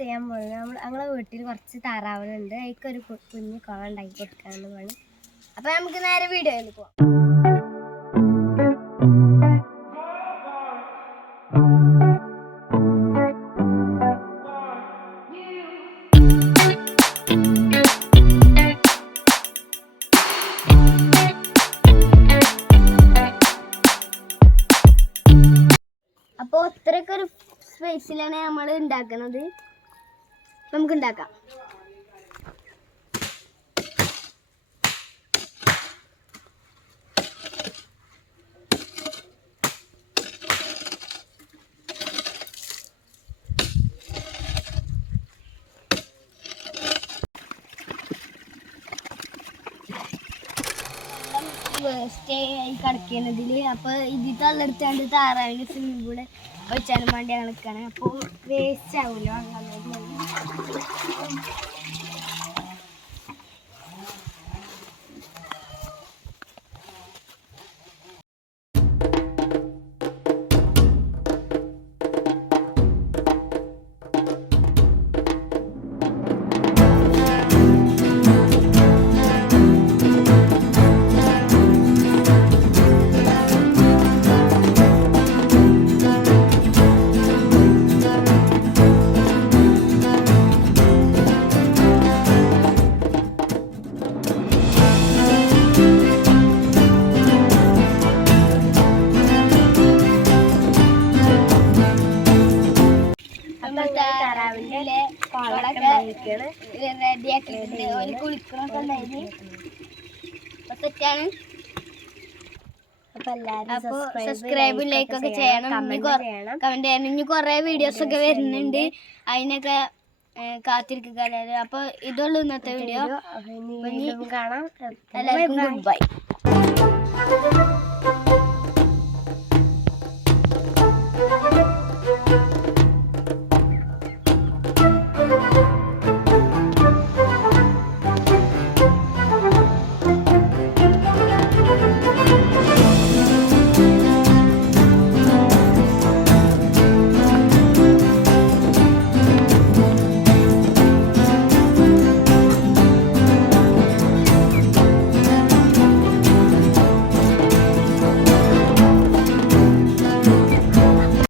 ചെയ്യാൻ പോകുന്നത് ഞങ്ങളെ വീട്ടിൽ കുറച്ച് താറാവുകളുണ്ട്. അതിക്കൊരു കുഞ്ഞു കുളം ഉണ്ടാക്കി കൊടുക്കാമെന്ന് പറഞ്ഞു. അപ്പോൾ നമുക്ക് നേരെ വീഡിയോയിൽ പോവാം. അപ്പോൾ ഇത്രയൊക്കെ ഒരു സ്പേസിലാണ് നമ്മൾ ഉണ്ടാക്കുന്നത്. നമുക്ക് ഉണ്ടാക്കാം. വേസ്റ്റ് ആയി കിടക്കുന്നതിൽ അപ്പോൾ ഇതിൽ തള്ളെടുത്താണ്ട് താറാവിൻ്റെ സ്വിമ്മിംഗ് പൂള് വെച്ചാലും വേണ്ടി കളിക്കാണ്. അപ്പോൾ വേസ്റ്റ് ആവുമല്ലോ താറാവിൻ്റെ റെഡിയാക്കിയിട്ടുണ്ട്. ഒരു കുളിക്കണമൊക്കെ ഉണ്ടായിരുന്നു. അപ്പോൾ തെറ്റാണ്. അപ്പോൾ സബ്സ്ക്രൈബ് ലൈക്ക് ഒക്കെ ചെയ്യണം, കമന്റ് ചെയ്യണം. ഇനി കുറേ വീഡിയോസ് ഒക്കെ വരുന്നുണ്ട്, അതിനൊക്കെ കാത്തിരിക്കുക. അപ്പോൾ ഇതുള്ളൂ ഇന്നത്തെ വീഡിയോ. കാണാം. എല്ലാവർക്കും ഗുഡ് ബൈ.